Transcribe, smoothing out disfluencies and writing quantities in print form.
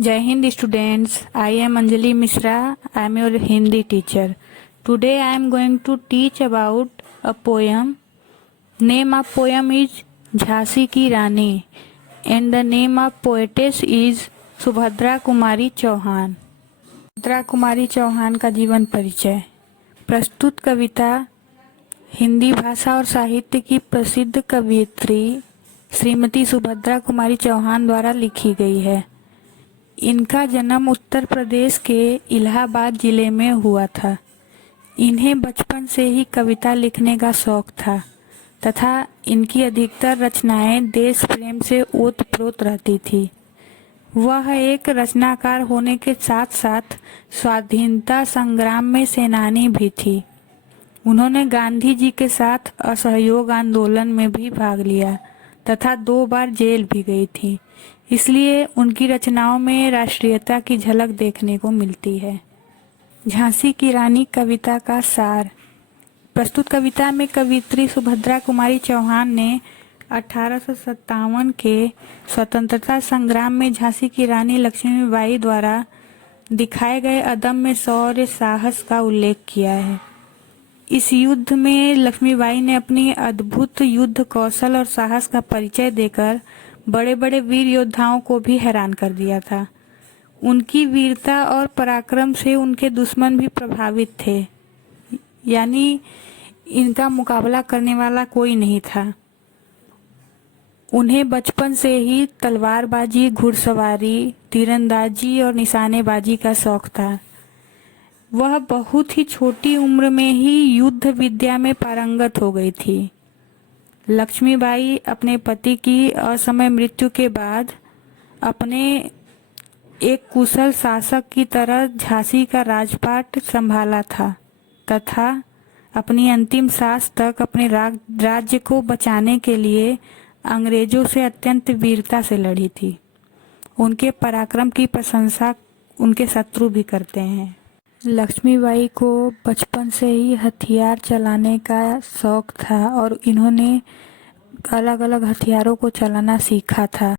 Jai Hind students, I am Anjali Mishra. I am your Hindi teacher. Today I am going to teach about a poem. Name of poem is Jhansi Ki Rani and the name of poetess is Subhadra Kumari Chauhan. Subhadra Kumari Chauhan का जीवन परिचय। प्रस्तुत कविता हिंदी भाषा और साहित्य की प्रसिद्ध कवयित्री श्रीमती सुभद्रा कुमारी चौहान द्वारा लिखी गई है। इनका जन्म उत्तर प्रदेश के इलाहाबाद जिले में हुआ था। इन्हें बचपन से ही कविता लिखने का शौक था तथा इनकी अधिकतर रचनाएं देश प्रेम से ओतप्रोत रहती थी। वह एक रचनाकार होने के साथ साथ स्वाधीनता संग्राम में सेनानी भी थी। उन्होंने गांधी जी के साथ असहयोग आंदोलन में भी भाग लिया तथा 2 बार जेल भी गई थी। इसलिए उनकी रचनाओं में राष्ट्रीयता की झलक देखने को मिलती है। झांसी की रानी कविता का सार। प्रस्तुत कविता में कवयित्री सुभद्रा कुमारी चौहान ने 1857 के स्वतंत्रता संग्राम में झांसी की रानी लक्ष्मीबाई द्वारा दिखाए गए अदम्य शौर्य साहस का उल्लेख किया है। इस युद्ध में लक्ष्मीबाई ने अपनी अद्भुत युद्ध कौशल और साहस का परिचय देकर बड़े बड़े वीर योद्धाओं को भी हैरान कर दिया था। उनकी वीरता और पराक्रम से उनके दुश्मन भी प्रभावित थे, यानी इनका मुकाबला करने वाला कोई नहीं था। उन्हें बचपन से ही तलवारबाजी, घुड़सवारी, तीरंदाजी और निशानेबाजी का शौक था। वह बहुत ही छोटी उम्र में ही युद्ध विद्या में पारंगत हो गई थी। लक्ष्मीबाई अपने पति की असमय मृत्यु के बाद अपने एक कुशल शासक की तरह झांसी का राजपाट संभाला था तथा अपनी अंतिम सांस तक अपने राज्य को बचाने के लिए अंग्रेजों से अत्यंत वीरता से लड़ी थी। उनके पराक्रम की प्रशंसा उनके शत्रु भी करते हैं। लक्ष्मीबाई को बचपन से ही हथियार चलाने का शौक था और इन्होंने अलग अलग हथियारों को चलाना सीखा था।